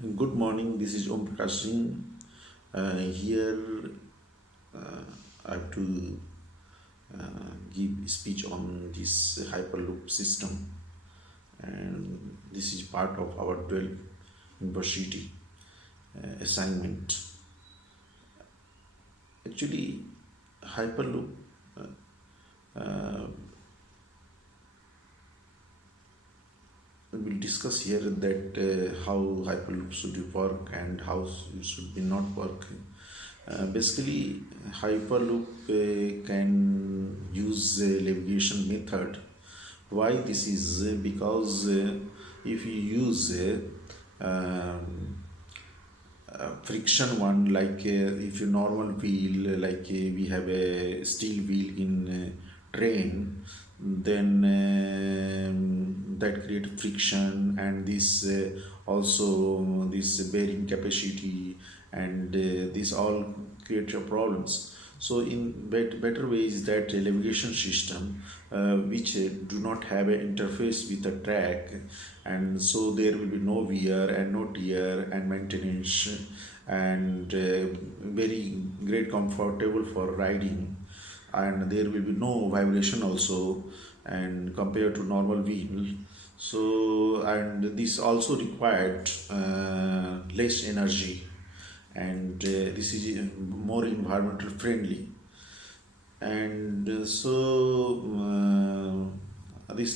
Good morning, this is Om Prakash Singh. Here uh, I have to give speech on this Hyperloop system, and this is part of our 12th university assignment. Actually, Hyperloop uh, we will discuss here that how Hyperloop should work and how it should be not work. Basically, Hyperloop can use navigation method. Why this is? Because if you use friction one, like if you normal wheel, like we have a steel wheel in train, then that create friction, and this also this bearing capacity, and this all create your problems. So in better way is that a navigation system which do not have an interface with the track, and so there will be no wear and no tear and maintenance, and very great comfortable for riding, and there will be no vibration also, and compared to normal wheel. So, and this also required less energy, and this is more environmental friendly, and this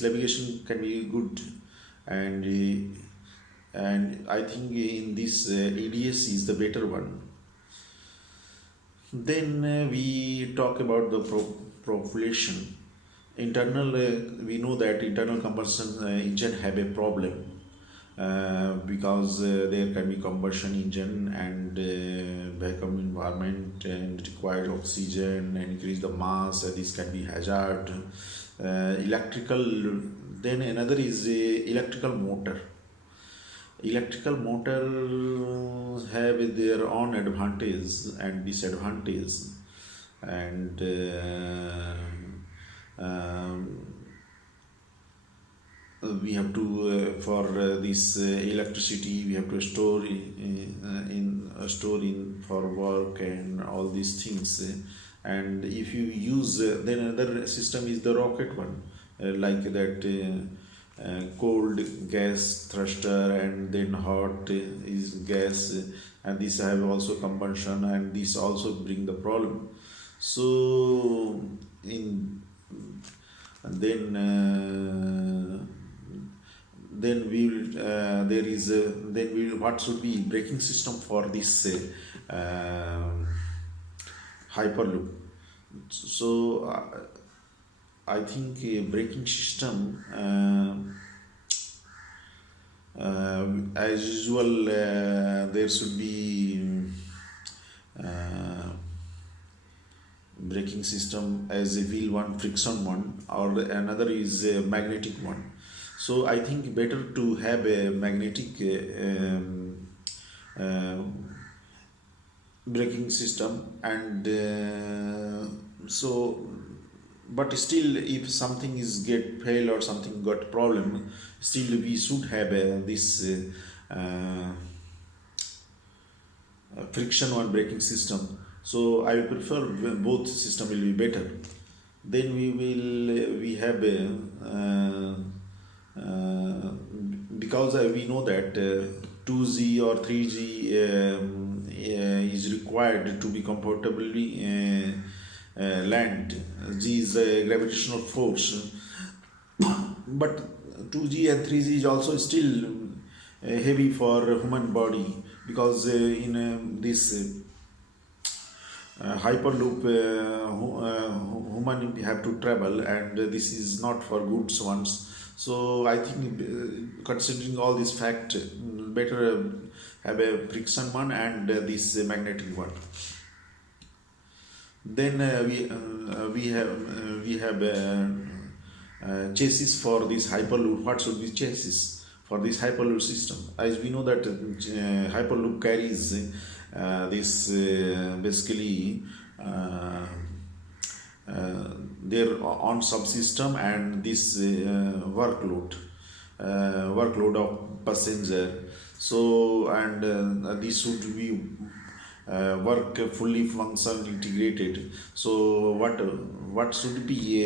navigation can be good, and I think in this ADS is the better one. Then we talk about the propulsion. Internal, we know that internal combustion engine have a problem because there can be combustion engine, and vacuum environment and required oxygen and increase the mass. This can be hazard. Electrical. Then another is electrical motor. Electrical motor have their own advantage and disadvantage, and we have to for this electricity we have to store store in for work and all these things, and if you use then another system is the rocket one, like that cold gas thruster, and then hot is gas, and this have also combustion, and this also bring the problem. So in then then we will there is then we what should be braking system for this Hyperloop. So I think a braking system as usual there should be uh, braking system as a wheel one, friction one, or another is a magnetic one. So I think better to have a magnetic uh, braking system, and so but still if something is get fail or something got problem, still we should have this friction one braking system. So I will prefer both system will be better. Then we have a because we know that 2G or 3G is required to be comfortably land. G is a gravitational force, but 2G and 3G is also still heavy for human body, because in this Hyperloop human have to travel, and this is not for goods ones. So I think considering all this fact, better have a friction one and this magnetic one. Then we have chassis for this Hyperloop. What should be chassis for this Hyperloop system? As we know that Hyperloop carries this basically their own subsystem and this workload. workload of passenger. So and this should be work fully function integrated. So what should be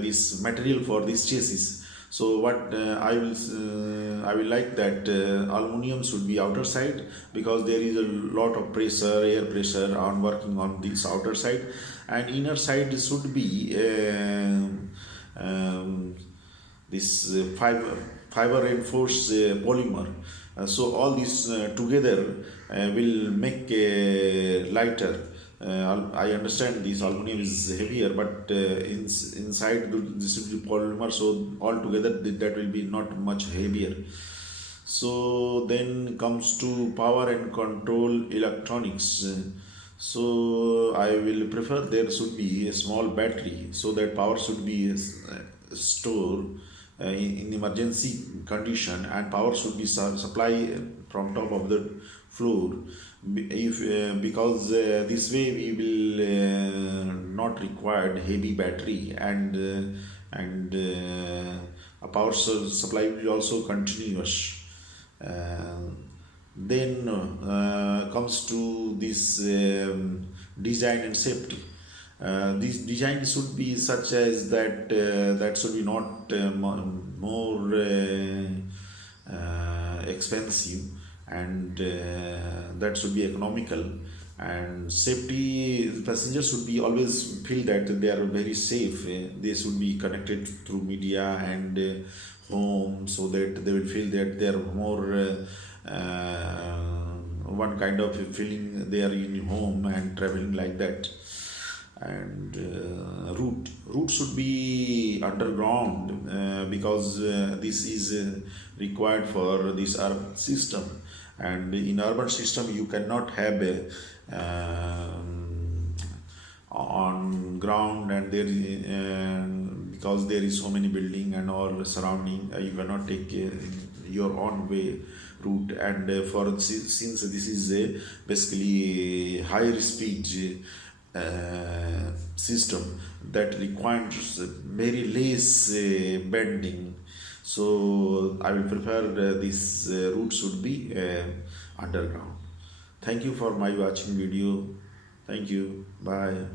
this material for this chassis? So what I will like that aluminum should be outer side, because there is a lot of pressure, air pressure on working on this outer side, and inner side should be this fiber reinforced polymer. So all this together will make lighter. I understand this aluminum is heavier, but inside this will be polymer, so altogether that will be not much heavier. So then comes to power and control electronics. So I will prefer there should be a small battery, so that power should be stored in emergency condition, and power should be supply from top of the floor. If because this way we will not require heavy battery, and a power supply will also continuous. Then comes to this design and safety. This design should be such as that that should be not more expensive, and that should be economical. And safety, passengers should be always feel that they are very safe. They should be connected through media and home, so that they will feel that they are more one kind of feeling they are in home and traveling like that. And route should be underground, because this is required for this urban system, and in urban system you cannot have a on ground, and there is because there is so many building and all surrounding, you cannot take your own way route. And since this is basically higher speed system that requires very less bending, so I will prefer this route should be underground. Thank you for my watching video. Thank you. Bye.